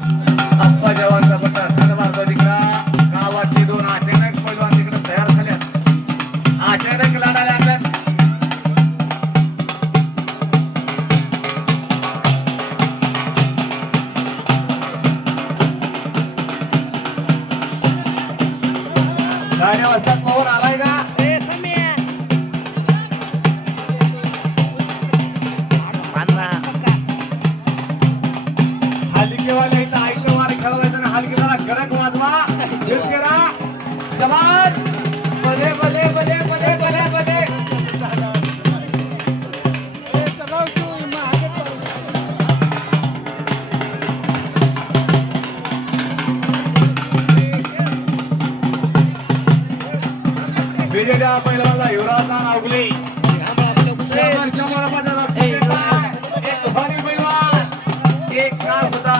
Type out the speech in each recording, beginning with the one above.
आप्पा जवानचा पट्टा धनभार तिकडा गावातली दोन अचानक पैलवान तिकडे तयार झाल्या अचानक लढा लागला गाड्या वाजतात पवन आलाय का हलकेवाले इथं आईचं वार खेळवायचं आणि हलकेला कडक वाजवा जिंकेरा समाज भले भले भले भले भले भले विजया पहिला युवराज नावगली एक भारी पैलवान एक नाव होता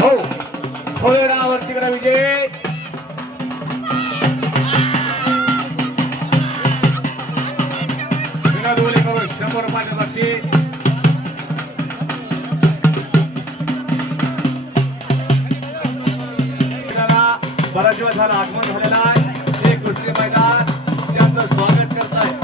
हो खोळेरावर तिकडे विजय विनोद ओले करून 100 रुपयाचे बक्षीस बराच दिवस झाला आगमन झालेला आहे हे कुस्ती मैदान त्यांचं स्वागत करत आहे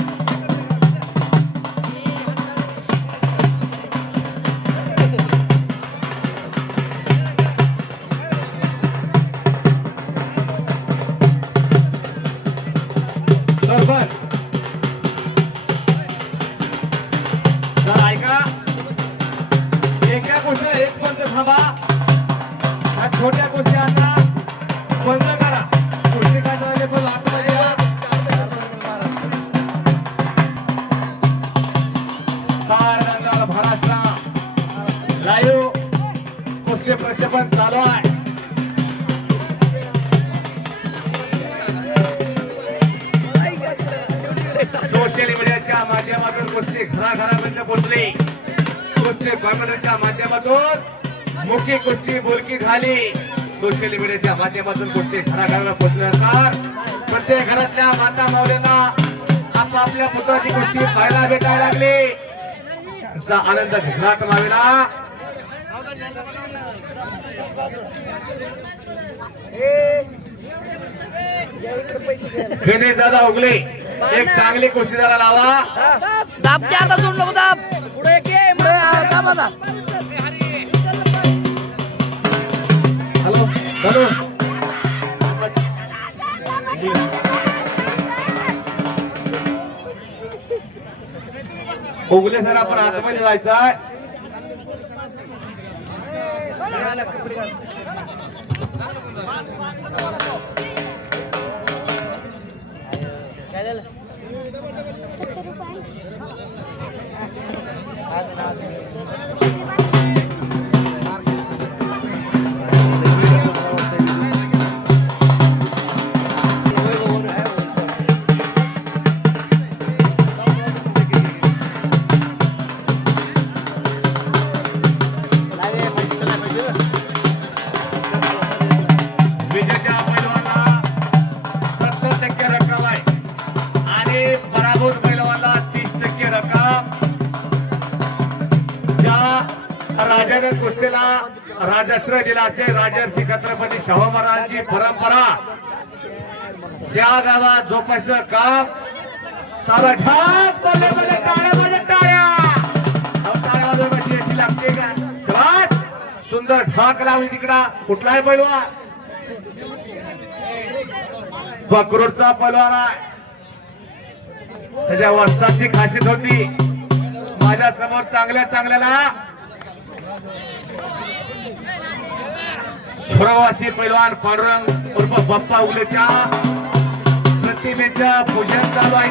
सरपंच जर ऐका एका गोष्टीला एक पंच थांबा ह्या छोट्या गोष्टी आता बंद करा कुस्ती काय झाले पण आतमध्ये या तारंगाला महाराष्ट्र लाईव्ह कुस्ती प्रक्षेपण चालू आहे सोशल मीडियाच्या माध्यमातून कुस्ती घराघरापर्यंत पोहोचली कुस्ती कॉम्प्युटरच्या माध्यमातून मुखी कुस्ती बोलकी झाली सोशल मीडियाच्या माध्यमातून कुस्ती घराघराला पोहोचल्यानंतर प्रत्येक घरातल्या माता माऊलींना आपापल्या पुत्राची कुस्ती पाहायला भेटायला लागली त्याचा आनंद घरात मावेला खेने दादा उगले एक चांगली कुस्तीदारा लावा दाब क्या आता सोड नको दाब पुढे दाब आता हॅलो हॅलो उगले सर आपण आतमध्ये जायचं आहे कुस्तीला राजश्री दिलाचे राजर्षी छत्रपती शाहू महाराजांची परंपरा त्या गावात जोपासचं काम सारा ढाक बोले बोले टाळ्या बोले टाळ्या टाळ्या वाजवायची याची लागते का शाबास सुंदर ढाक लावली तिकडा कुठलाही पैलवान बकरोडचा पैलवान आहे त्याच्या वस्ताची खासियत होती माझ्या समोर चांगल्या चांगल्याला सुरवासी पैलवान पांडुरंग उर्फ बाप्पा उगलेच्या प्रतिमेच्या पूजन चालू आहे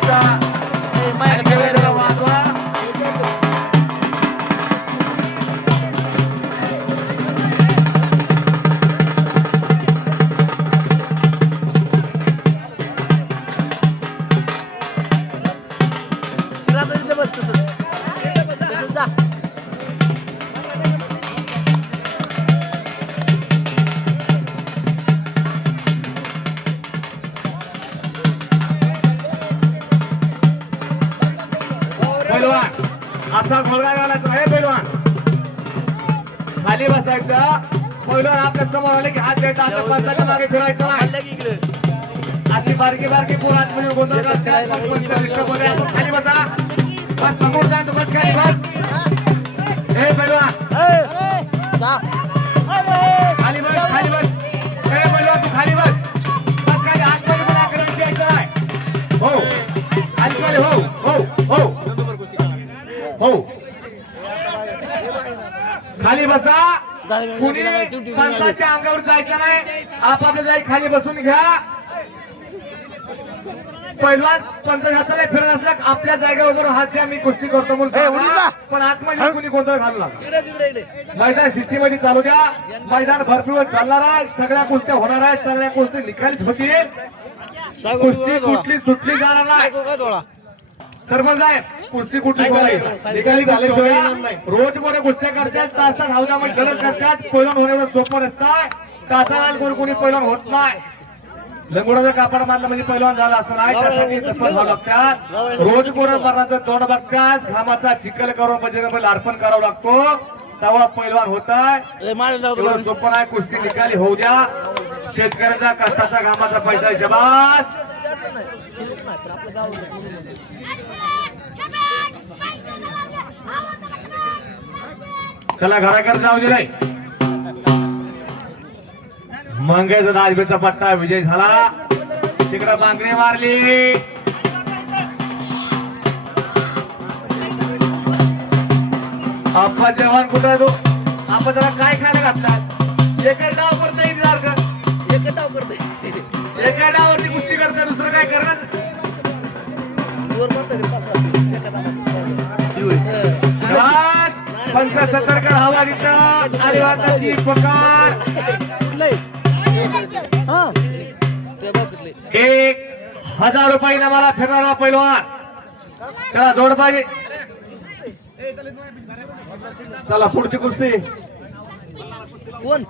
वाजवा पैलवान असा घोळगा घालायचा आहे. पैलवान खाली बसायचं. पैलवान आपल्या समोर आले की हात द्यायचा. आता पाचाच्या मागे फिरायचं नाही. अशी बारकी बारकी पोरात म्हणजे गोंधळ करतात. खाली बसा. बस समोर जा. तू बस खाली बस. हे पैलवान खाली बस. खाली बस. हे पैलवान तू खाली बस. बस खाली आतमध्ये मला करायची द्यायचं आहे. हो आतमध्ये. हो हो हो हो खाली बसा. कुणी पंचाच्या अंगावर जायचं नाही. आपापल्या जाई खाली बसून घ्या. पैलवान पंच हाताला फिरत असल्या आपल्या जागेवर हात द्या. मी कुस्ती करतो म्हणून पण आतमध्ये कुणी गोंधळ घालू लागला. मैदान सिस्टीमध्ये चालू द्या. मैदान भरपूर चालणार आहे. सगळ्या कुस्त्या होणार आहेत. सगळ्या कुस्ती निकालीच होतील. कुस्ती कुठली सुटली जाणार नाही. सरपंच आहे कुस्ती कुठली निकाली झाल्याशिवाय रोज मोठे कुस्त्या करतात. तास तास हौदामध्ये गडद करतात. पैलवान होण्यावर सोपं नसतं. तासाला कोणी पैलवान होत नाही. लंगोडाचं कापड मारलं म्हणजे पैलवान झाला असं नाही. त्यासाठी तत्पर व्हावं लागतात. रोज कोण मरणाचं तोंड बघतात. घामाचा चिखल करून म्हणजे अर्पण करावं लागतो. तेव्हा पैलवान होत आहे. सोपं नाही. कुस्ती निकाली होऊ द्या. शेतकऱ्याचा कष्टाचा घामाचा पैसा जबास. त्याला घराकडे जाऊ दे नाही. मंगेचा दाजबेचा पट्टा विजय झाला. तिकडे मागणी मारली. आप्पा जवान कुठं आहे तो? आपण त्याला काय खायला घातला? एका डाव करता येईल सारखं. एका डावावरती कुस्ती करता. दुसरं काय करणार? पंच सतर्क हवा तिथं. आदिवासी पकार 1,000 रुपये मला फिरणारा पैलवान. त्याला जोड पाहिजे. चला पुढची कुस्ती. कोण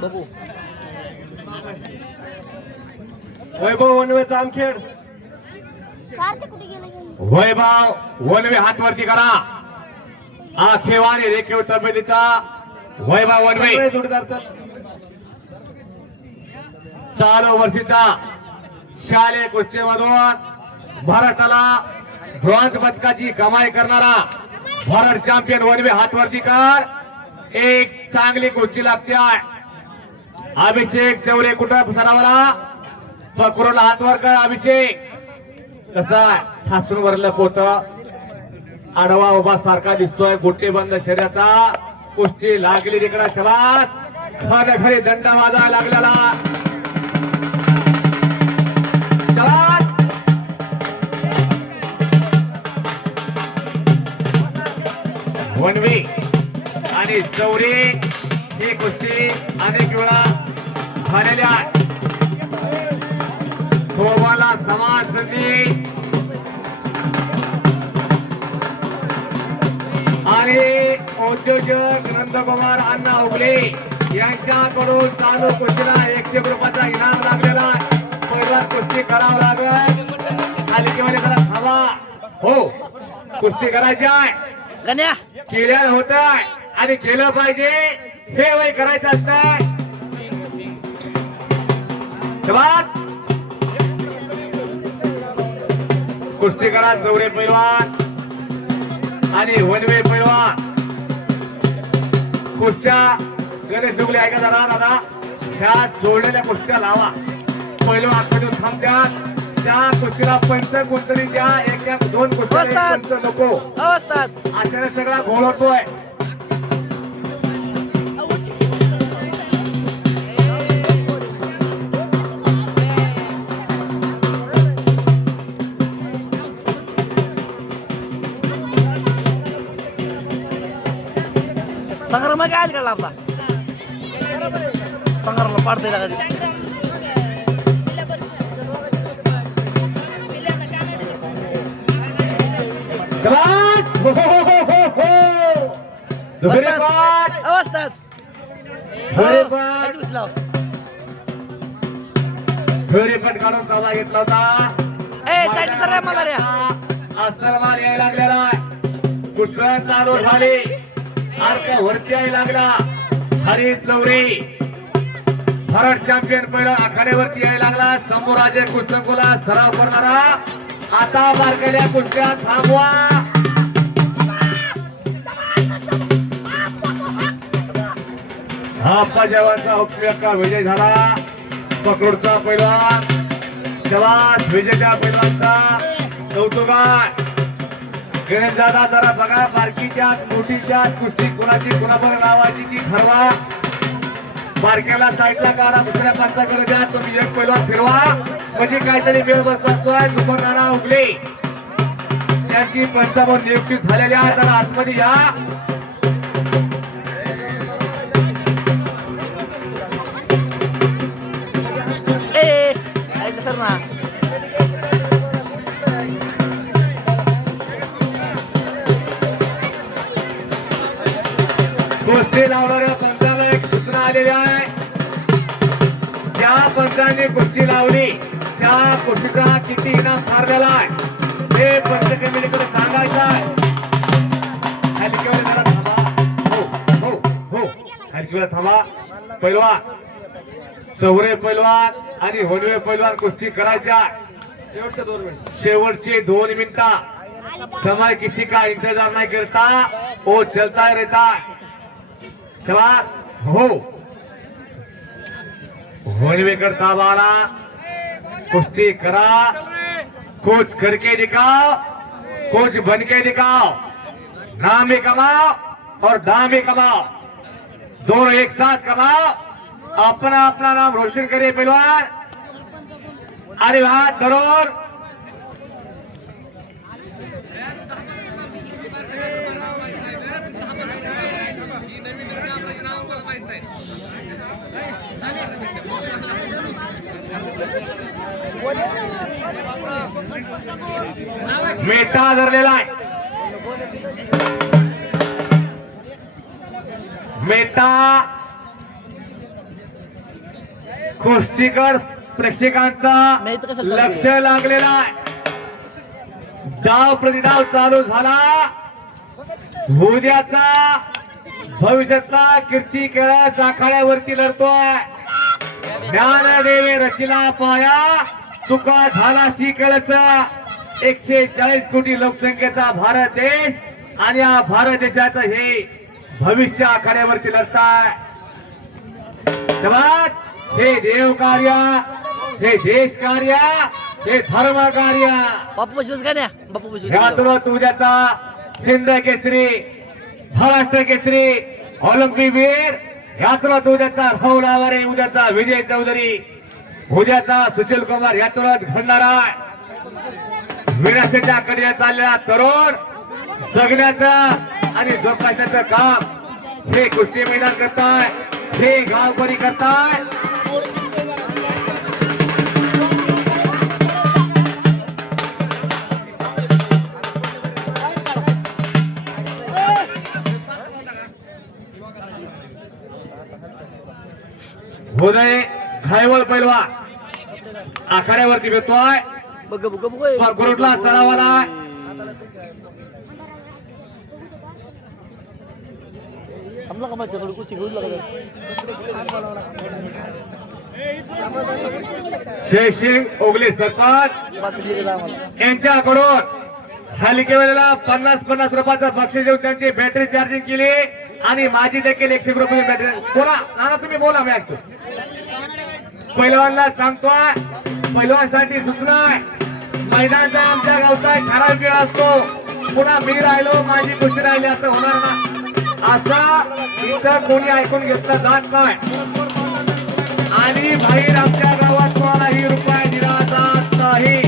बाबू वैभव वनवे जामखेड. वैभव वनवे हात वरती करा. आखेवाने रेखीव तब्येतीचा वैभव वनवे जोडीदारचा चालू वर्षीचा शालेय कुस्तीमधून महाराष्ट्राला ब्रॉन्झ पदकाची कमाई करणारा भारत चॅम्पियन वनवे हात वरती कर. एक चांगली कुस्ती लागते आहे. अभिषेक चौरे कुठं सरावाला पकडून हात वर कर. अभिषेक कसा ठासून वरलं पोत आडवा उभा सारखा दिसतोय. गोटे बंद शर्याचा कुस्ती लागली तिकडा. शबास. खर खरी दंड वाजा लागलेला. शबास. वनवे आणि चौरे ही कुस्ती अनेक वेळा झालेल्या. थोबाला समान संधी आणि उद्योजक नंदकुमार अण्णा उगले यांच्याकडून चालू कुस्तीला 100 रुपयाचा इनाम लागलेला. पहिला कुस्ती करावं लागेल. खाली किंवा जरा थांबा. हो कुस्ती करायची आहे. केल्या होत आणि केलं पाहिजे. हे वय करायचं असतं. कुस्ती करा. चौरे पैलवान आणि वनवे पैलवान कुस्त्या गणेश उगले ऐका जरा दादा. ह्या जोडलेल्या कुस्त्या लावा. पैलवान आतमध्ये थांबत्या. त्या कुस्तीला पंच कोणतरी द्या. एक 2 कुस्त्या पंच नको. अशा सगळा घोळ होतोय. संग्राम काय काढला आपला. संग्रामला पाडते का कधी. अवस्थात पण काढून तवा घेतला होता. मला अस्सल मार यायला लागलेला. कुसळ चालू झाली. अर्क वरती यायला लागला. हरी चौरे भारत चॅम्पियन पहिला आखाड्यावरती यायला लागला. शंभूराजे कुस्तीला सराव करणारा. आता बारकेल्या कुस्त्या थांबवा. हा पजावाचा हुकम्याचा विजय झाला. पकडचा पैलवान शबास. विजेत्या पैलवानचा कौतुक आहे. गणेशदादा जरा बघा, बारकीच्यात मोठीच्यात कुस्ती कुणाची कुणाबरोबर लावायची ती ठरवा. बारक्याला साईडला काढा, दुसऱ्या पंचाकडे द्या. तुम्ही एक पैलवान फिरवा म्हणजे काहीतरी वेळ बसतोय. दुपारनारा उगले त्यांची पंचावर नियुक्ती झालेली आहे. जरा आतमध्ये या. सर ना कुस्ती लावणाऱ्या पंचाला एक सूचना आलेली आहे. ज्या पंचाने कुस्ती लावली त्या कुस्तीचा किती इनाम ठरलेला आहे हे पंच कमिटीकडे सांगायचं आहे. हलकी वेळेला जरा थांबा. हो हो हो हलकी वेळेला थांबा. पैलवान चौरे पैलवान आणि होनवे पैलवान कुस्ती करायच्या. शेवटचे 2 मिनिट. समय किसी का इंतजार नहीं करता, वो चलता रहता है. शाबाश. हो होनवे करता वाला कुश्ती करा. कुछ करके दिखाओ, कुछ बन के दिखाओ. नाम भी कमाओ और दाम भी कमाओ. दोनों एक साथ कमाओ. अपना अपना नाम रोशन करिए पहलवान. अरे वाह तरुण. मेटा धरलेला आहे. मेटा कुस्तीकर प्रेक्षकांचा लक्ष लागलेला आहे. डाव प्रतिडाव चालू झाला. उद्याचा भविष्यातला कीर्ती खेळ आखाड्यावरती लढतोय. ज्ञानदेवे रचिला पाया तुका झाला शिकळच. 140 कोटी लोकसंख्येचा भारत देश आणि या भारत देशाचं हे भविष्य आखाड्यावरती लढताय. शाबास. हे देव कार्य, हे देश कार्य, हे धर्म कार्य. बापू बसवस का नाही बापू बसवस. ह्यातूनच उद्याचा हिंद केसरी, महाराष्ट्र केसरी, ऑलिम्पिक वीर. ह्यातूनच उद्याचा राहुल आवारे, उद्याचा विजय चौधरी, उद्याचा सुशील कुमार ह्यातूनच घडणारा विरासतीच्या कडे चाललेला तरुण. जगण्याचं आणि जोपासण्याचं काम हे कुस्ती मैदान करताय, हे गावकरी करताय. उदय घायवळ पैलवान आखाड्यावरती भेटतोय. बघ बघ बघ गुरुटला सरावाला. हमला कमायचं थोडी कुस्ती घेऊन लागत. शेषिंग ओगले सरपंच यांच्याकडून हलके वेळेला 50-50 रुपयाचं बक्षीस देऊन त्यांची बॅटरी चार्जिंग केली आणि माझी देखील 100 रुपये बॅटरी. बोला नाना तुम्ही बोला मी ऐकतो. पैलवानला सांगतोय, पैलवानसाठी सूचना आहे. मैदानचा आमच्या गावचा ठराविक वेळ असतो. पुन्हा मी राहिलो माझी कुस्ती राहिली असं होणार ना. असं इथं कोणी ऐकून घेतलं जात नाही. आणि बाहेर आमच्या गावात कोणालाही रुपया दिला जात नाही.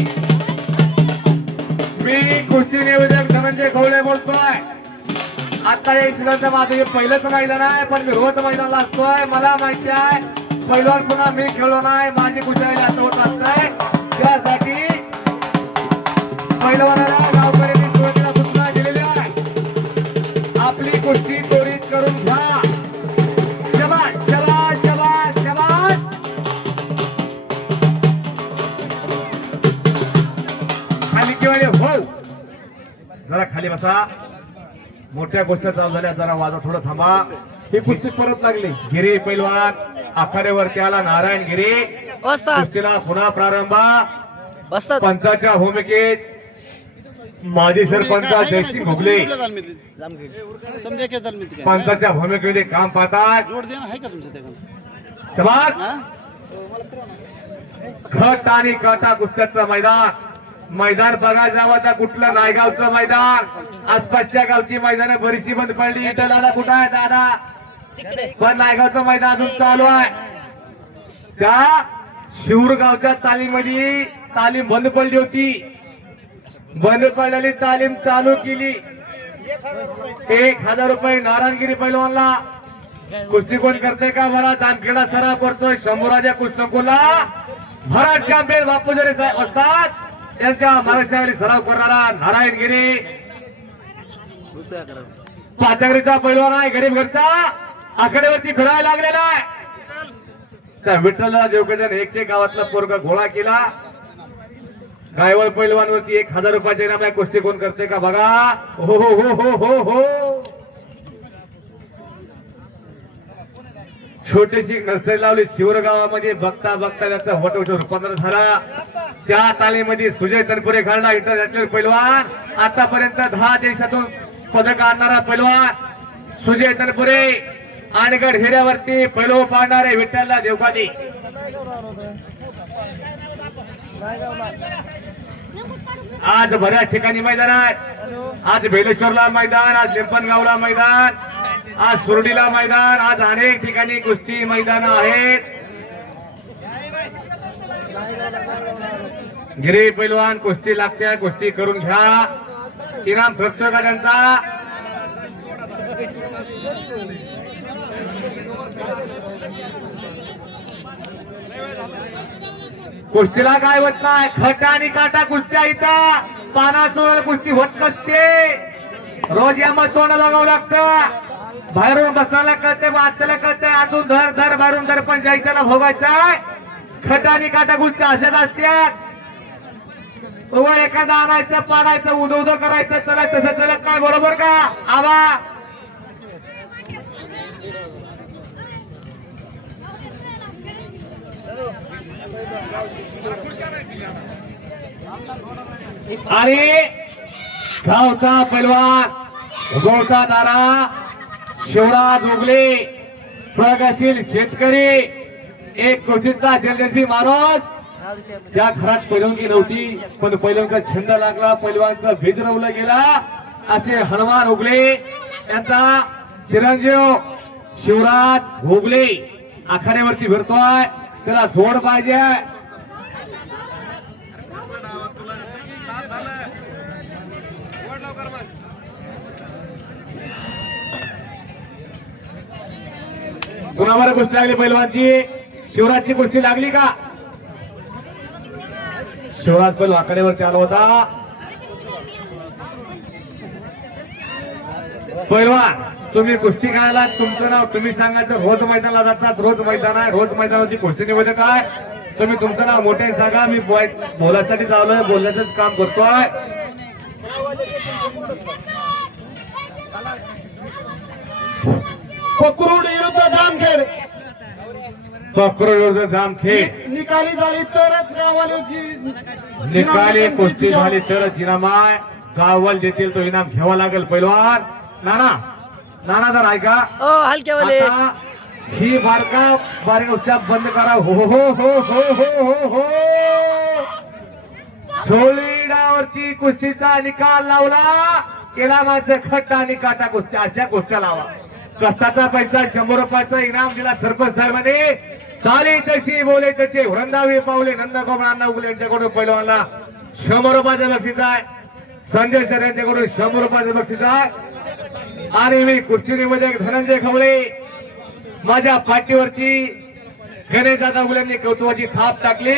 मी कुस्ती निवेदक धनंजय खवळे बोलतोय. आता हे शिलांचं माझं हे पहिलंच मैदान आहे, पण मी रोज मैदानाला असतोय. मला माहिती आहे पैलवान पुन्हा मी खेळलो नाही, माझी कुस्ती असं होत असतंय. त्यासाठी पैलवानाला गावकऱ्यांनी सुरुवातीला सूचना दिलेली आहे. आपली कुस्ती त्वरित करून घ्या. शाबास शाबास शाबास शाबास. खाली किंवा हो जरा खाली बसा. मोठ्या गोष्टी चालू झाल्या, जरा वाजा थोडं थांबा. ही कुस्ती परत लागली. गिरी पैलवान आखाड्यावरती आला. नारायण गिरी वस्ताद कुस्तीला पुन्हा प्रारंभ. वस्ताद पंचाच्या भूमिकेत माजी सरपंच जयसिंग घुगले समजा के दल में पंचाच्या भूमिकेमध्ये काम पाहतात. जोड देणं आहे का तुमच्या त्या शबास. खट आणि काटा कुस्त्याचं मैदान बघा जावं तर कुठलं नायगावचं मैदान. आसपासच्या गावची मैदान बरीचशी बंद पडली. इथं दादा कुठं आहे दादा? पण नायगावचं मैदान अजून चालू आहे. त्या शिवरगावच्या तालीमध्ये तालीम बंद पडली होती. बंद पडलेली तालीम चालू केली. 1000 रुपये नारायणगिरी पैलवानला. कुस्ती कोण करते का बरा? जामखेडा सराव करतोय. शंभूराजा कुस्तीला भराट चॅम्पियन बापू जरे असतात यांच्या महाराष्ट्रावरील सराव करणारा नारायणगिरी पाचगरीचा पैलवान आहे. गरीब घरचा आकडेवरती फिरायला लागलेला आहे. त्या विठ्ठलदादा देवकरने एकटे गावातला पोरगा गोळा केला. गायवळ पैलवानवरती 1000 रुपयाचे इनाम आहे. कुस्ती कोण करते का बघा. हो हो हो हो हो हो. छोटीशी नर्सरी लावली शिवरगावामध्ये. बघता बघता त्याचा वटवट रूपांतर झाला. त्या तालीमध्ये सुजय तनपुरे घालणा इंटरनॅशनल पैलवान. आतापर्यंत 10 देशातून पदक आणणारा पैलवान सुजय तनपुरे. आणगड हिऱ्यावरती पैलव पाडणारे विठ्ठलदादा देवकादी. आज बऱ्याच ठिकाणी मैदान आहेत. आज बेलेश्वरला मैदान, आज लिंपणगावला मैदान, आज सुरडीला मैदान, आज अनेक ठिकाणी कुस्ती मैदान आहेत. गिरी पैलवान कुस्ती लागते. कुस्ती करून घ्या. इनाम ठरतोय का त्यांचा? कुस्तीला काय होत नाही. खटा आणि काटा कुस्त्या इथं. पाना चोळ कुस्ती होत नसते. रोज यामध्ये तोंड बघावं लागतं. बाहेरून बसायला कळते, वाचायला कळते. आतून धर धर, बाहेरून धर, पण जायच्याला भोगायचा. खटा आणि काटा कुस्त्या अशाच असतात. एखादा आणायचं, पाडायचं, उदो उदो करायचं. चला तसं चलत नाही. बरोबर का? आवा आणि गावचा पैलवान उगवता दारा शिवराज उगले प्रगतशील शेतकरी. एक कुस्तीचा जलदस्वी माणूस. ज्या घरात पैलवानगी नव्हती पण पैलवानचा छंद लागला, पैलवानचा बीज रवलं गेला, असे हनुमान उगले यांचा चिरंजीव शिवराज घोगले आखाड्यावरती फिरतोय. त्याला जोड पाहिजे. कुणावर कुस्ती लागली पैलवानची? शिवराजची कुस्ती लागली का? शिवराज पैलवान आखाड्यावरती आला होता. पैलवान तुम्ही कुस्ती खेळायला तुमचं नाव तुम्ही सांगायचं. रोज मैदानाला जातात. रोज मैदान आहे. रोज मैदानाची कुस्ती निवडत आहे. तुम्ही तुमचं नाव मोठे सांगा. मी बोलायसाठी चाललोय. बोलण्याचंच काम करतोय. कोकरूड विरुद्ध जामखेड. कोकरूड विरुद्ध जामखेड. निकाली झाली तरच गावाची निकाली कुस्ती झाली तरच इनाम आहे. गाववाल देतील तो इनाम घ्यावा लागेल. पैलवान नाना जर ऐका. हलक्यावाले आता ही बारीक उत्साह बंद करा. हो हो हो हो हो हो हो. सोळीडावरती कुस्तीचा निकाल लावला. इनामाचे खट आणि काटा कुस्त्या अशा कुस्त्या लावा. कष्टाचा पैसा 100 रुपयाचा इनाम दिला सरपंच साहेबांनी. चाले तशी बोले तसे वृंदावी पावले नंदगोपाळांना उगले यांच्याकडून पैलवानला 100 रुपयाचं बक्षीस आहे. संजय सर यांच्याकडून 100 रुपयाचं बक्षीस आहे. आणि मी कुस्तीमध्ये धनंजय खवळे माझ्या पाठीवरती गणेश दादा उगल्यांनी कौतुकाची थाप टाकली.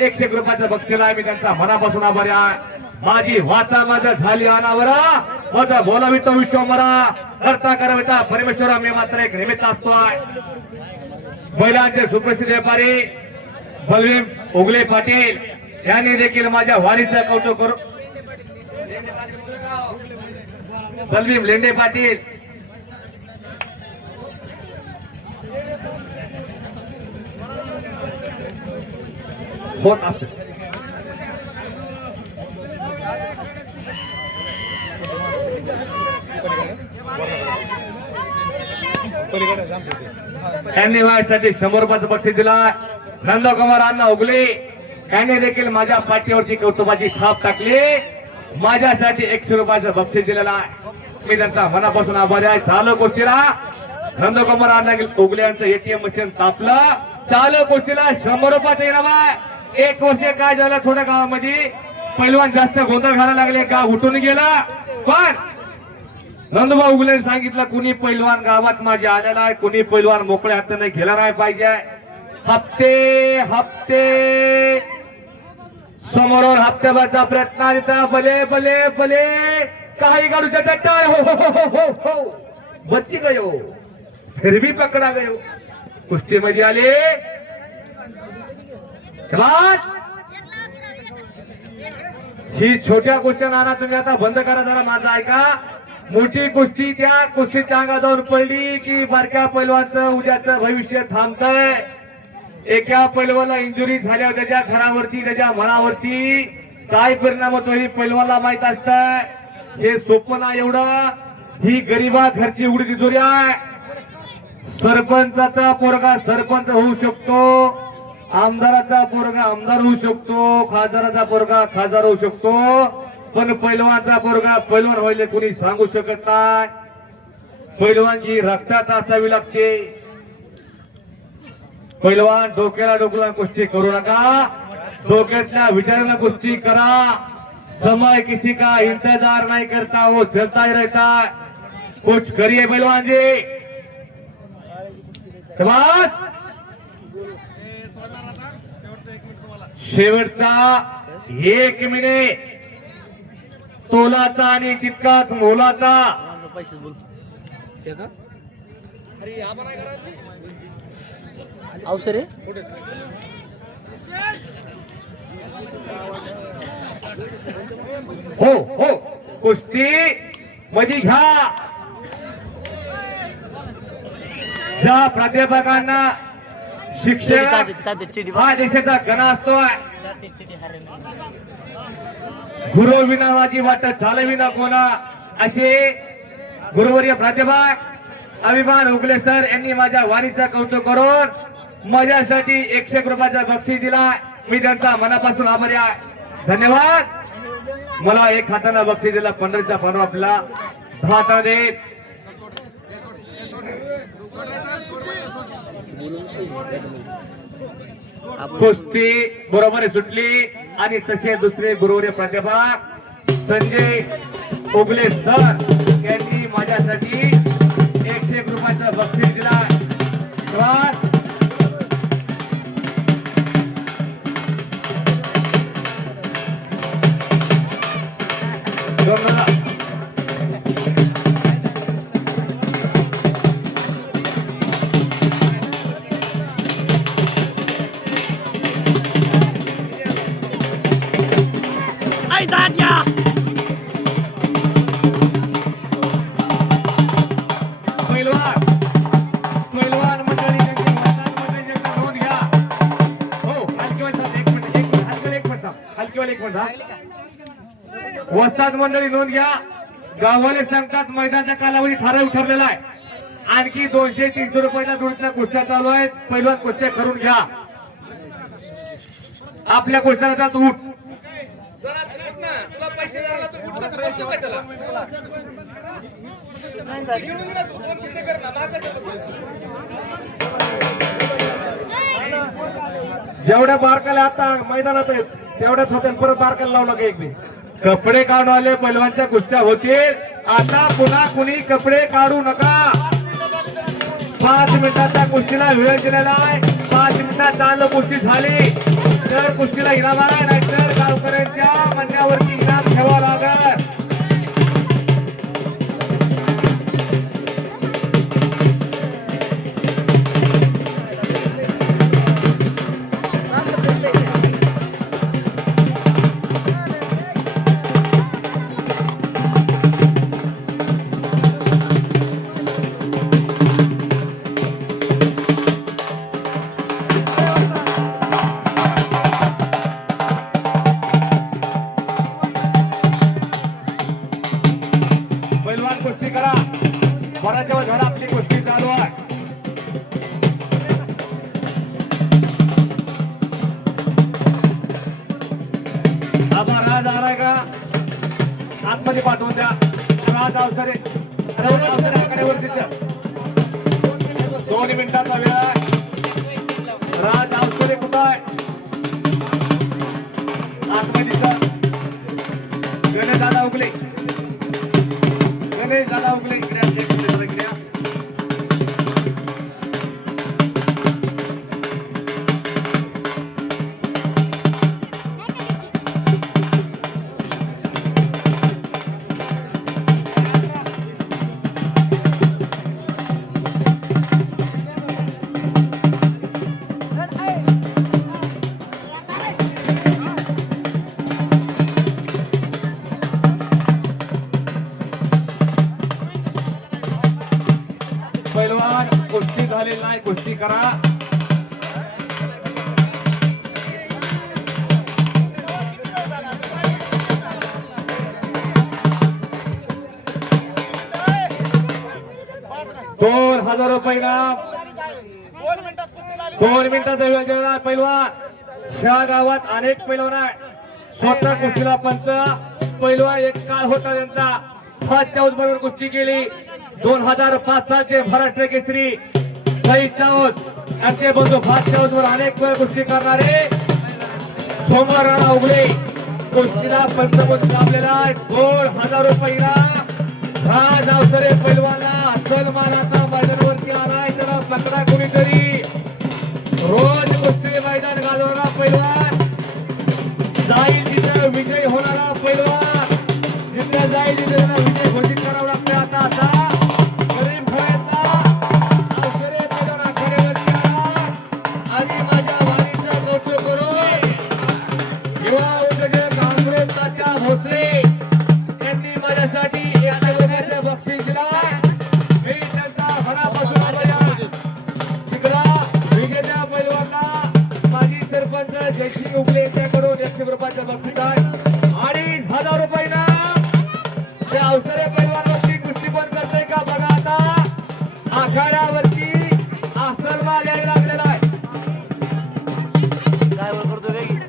100 रुपयाचं बक्षीस आहे. मी त्यांचा मनापासून आभारी आहे. माझी वाचा माझा झाली अनावरा, माझा बोलावी तो विश्वमरा, करता कराविता परमेश्वरा. मी मात्र एक निमित्त असतोय. महिलांचे सुप्रसिद्ध व्यापारी बलवीम उगले पाटील यांनी देखील माझ्या वारीचं कौतुक करून बलभीम लेंडे पाटील होत असते. त्यांनी माझ्यासाठी 100 रुपयाचं बक्षीस दिला. नंदकुमार अण्णा उगले यांनी देखील माझ्या पाठीवरची कौतुकाची थाप टाकली. माझ्यासाठी 100 रुपयाचं बक्षीस दिलेलं आहे. मी त्यांचा मनापासून आभारी आहे. चालू कुस्तीला नंदकुमार अण्णा उगले यांचं एटीएम मशीन तापलं. चालू कुस्तीला 100 रुपयाचं इनाम आहे. 1 वर्ष काय झालं, थोड्या गावामध्ये पैलवान जास्त गोंधळ घालायला लागले, गाव उठून गेला. पण नंदुबा उगले सांगितलं कुणी पैलवान गावात माझ्या आलेला आहे, कुणी पैलवान मोकळ्या हाताने गेला नाही पाहिजे. हप्ते हप्ते समोर हप्त्याभरचा प्रयत्न देता. भले भले भले काही काढू शकत हो हो हो हो हो बच्ची गयो फिर भी पकडा गयो. कुस्तीमध्ये आले. शाबास. ही छोट्या कुस्त्या नाना तुम्ही आता बंद करा जरा, माझा ऐका. मोठी कुस्ती त्या कुस्तीच्या अंगात जाऊन पडली की बारक्या पैलवानचं उद्याचं भविष्य थांबतंय. एका पैलवानला इंजुरी झाल्यावर त्याच्या घरावरती त्याच्या मनावरती काय परिणाम होतो हे पैलवानला माहित असतं. हे सोपं नाही एवढं. ही गरीबा घरची उडी तिजोरी आहे. सरपंचाचा पोरगा सरपंच होऊ शकतो, आमदाराचा पोरगा आमदार होऊ शकतो, खासदाराचा पोरगा खासदार होऊ शकतो, पण पैलवानचा पोरगा पैलवान व्हायला कोणी सांगू शकत नाही. पैलवानची रक्तात असावी लागते. पैलवान डोक्याला डोक्याला कुस्ती करू नका, डोक्यातल्या विचारांना कुस्ती करा. समय किसी का इंतजार नहीं करता, वो चलता ही रहता है. कुछ करिए पैलवान जी. शाबास. शेवटचा 1 मिनिट तोलाचा आणि तितकाच मोलाचा. पैसे बोल ते का अवसरे हो हो कुस्ती मध्ये घ्या. ज्या प्राध्यापकांना शिक्षक हा देशाचा गणा असतोय. गुरु विना माझी वाट चालविना कोणा, असे गुरुवर्य प्राध्यापक अभिमान उगले सर यांनी माझ्या वाणीचं कौतुक करून माझ्यासाठी 100 रुपयाचा बक्षीस दिला. मी त्यांचा मनापासून आभारी आहे. धन्यवाद. मला 1 हाताने बक्षीस दिला. 15चा 15 आपला 10 हाताने दे. कुस्ती बरोबर सुटली आणि तसे दुसरे गुरुवर्य प्राध्यापक संजय उगले सर यांनी माझ्यासाठी 100 रुपयाचा बक्षीस दिला. धन्यवाद. आई दाद्या पैलवान पैलवान मंडळी नोंद घ्या. हो हलकीवाले 1 मिनिट हलकीवाले 1 मिनिट वस्ताद मंडळी नोंद घ्या. गाववाले सांगतात मैदानाचा कालावधी ठरलेला आहे. आणखी 200-300 रुपयाला जोडीतल्या कुस्त्या चालू आहेत. पैलवान कुस्त्या करून घ्या. आपल्या कुस्त्याला उठ. जेवढ्या बारकाला आता मैदानात आहेत तेवढ्याच होत्या. परत बारकाला लावू नका. एक बी कपडे काढून आले पैलवानच्या कुस्त्या होतील. आता पुन्हा कुणी कपडे काढू नका. 5 मिनिटाच्या कुस्तीला वेळ दिलेला आहे. 5 मिनिटात चालू कुस्ती झाली तर कुस्तीला इनाम आहे, नाहीतर गावकऱ्यांच्या म्हणण्यावरती इनाम ठेवावं लागेल. कुस्ती करा. बराच वेळ झाला आपली कुस्ती चालू आहे. आबा राज आलाय का आतमध्ये पाठवून द्या. राज अवसरे कडेवरतीच 2 मिनिटाचा वेळ आहे. राज अवसरे कुठं आहे आतमध्ये गणेश दादा उगले इकडे या. पैलवान कुस्ती झालेली नाही, कुस्ती करा. ₹2000 इनाम. 2 मिनिटाचा वेळ देणार पैलवान. शहा गावात अनेक पैलवान आहे. स्वतः कुस्तीला पंच पैलवान एक काळ होता त्यांचा. 5 चाऊस बरोबर कुस्ती केली. 2005 सालचे महाराष्ट्र केसरी सई चाऊस यांचे बंधू 5 चाऊस वर अनेक वेळ कुस्ती करणारे सोमवार राणा उगले कुस्तीला पंचमूत लाभलेला आहे. ₹2000 इनाम. राज अवसरे पैलवानला असल मान आता मैदानावरती आलाय. त्याला पकडा कोणीतरी. रोज कुस्ती मैदान गाजवणारा पैलवान जाईल तिथं विजय होणारा पैलवान. जिथं जाईल तिथे त्याला विजय घोषित करावा लागतोय. आता असा गरीब खेळायचा अवसरे पैलवान आखाड्यावरती आला आणि माझ्या वाणीचं कौतुक करून युवा उद्योजक काँग्रेस तात्या भोसले यांनी माझ्यासाठी ₹1 बक्षीस दिला. मी त्यांचा मनापासून आभारी आहे. तिकडा विजेत्या पैलवानला माजी सरपंच जयसिंग उगले यांच्याकडून ₹100 बक्षीस आहे. ₹2,500 इनाम. त्या अवसरे पैलवानवरती कुस्ती पण करतोय का बघा. आता आखाड्यावरती आसलमा यायला लागलेला आहे.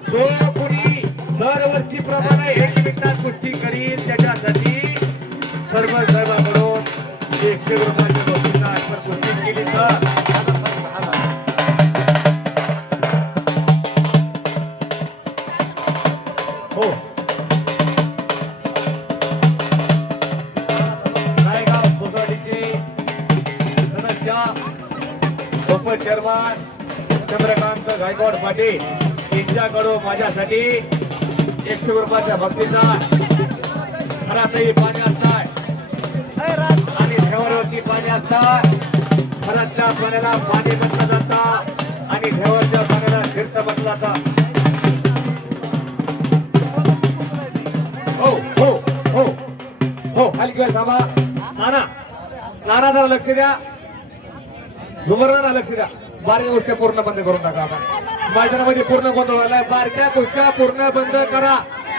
जो कोणी दरवर्षी प्रमाणे 1 मिनिटात कुस्ती करील त्याच्यासाठी सर्वांकडून ₹100 बक्षीस आहे. कुस्ती केली तर हो नायगाव सोसायटीचे सदस्य उपचेअरमन चंद्रकांत गायकवाड पाटील यांच्याकडून माझ्यासाठी ₹100 बक्षीस आहे. घरातही पाणी असताय आणि ढेवरवरती पाणी असतात. घरातल्या पाण्याला पाणी म्हटलं जातं आणि ढेवरच्या पाण्याला तीर्थ म्हटलं जातं. हो हो हो हो खाली वेळ थांबा. नाना जरा लक्ष द्या. घुमरला लक्ष द्या. बारक्या गोष्टी पूर्ण बंद करून टाका. आता मैदानामध्ये पूर्ण गोंधळ झालाय. बारक्या गोष्टी पूर्ण बंद करा.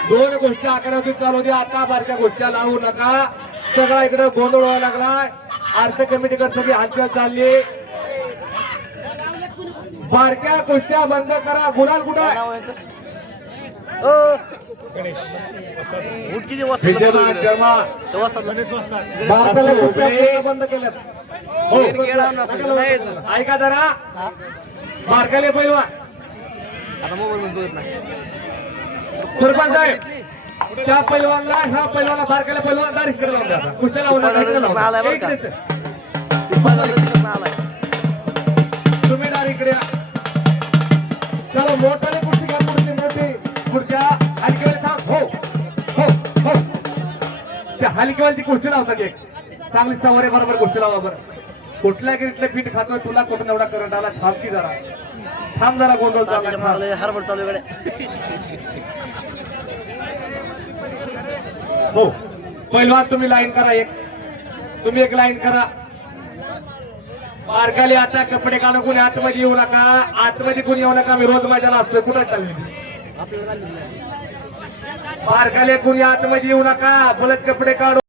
2 गोष्टी आकड्यावरती चालू द्या. आता बारक्या गोष्टी लावू नका. सगळा इकडे गोंधळ व्हायला लागलाय. आर्थिक कमिटीकडे सगळी हालचाल चालली. बारक्या गोष्टी बंद करा. गुलाल कुठं आहे? विद्यमान जर्मा भारताला कुस्त्या बंद केल्यात. हो ऐका जरा. बारकाले पैलवान सरपंच साहेब त्या पैलवानला ह्या पैलवानला बारकाले पैलवान दार इकडे लावून द्या. कुस्त्या लावून तुम्ही दार इकडे या. चला मोठाले कुस्ती घ्या. पुढची मोठी पुढच्या हलकीवाली थांब. हो हो हो त्या हलकीवाली कुस्ती लावतात. एक चांगली सवारे बरोबर कुस्ती लावा. बरं कुठल्या गिरीतलं पीठ खातोय तुला कुठून एवढा करंट आला. थांब की जरा. थांब जरा. गोंधळ चालू. हो पहिलवान तुम्ही लाईन करा. तुम्ही एक लाईन करा. बारकाले आता कपडे काढून कोणी आतमध्ये येऊ नका. आतमध्ये कोणी येऊ नका. मी रोज माझ्याला असतोय. कुठं चालली बारकाले कोणी आतमध्ये येऊ नका. बोलत कपडे काढू.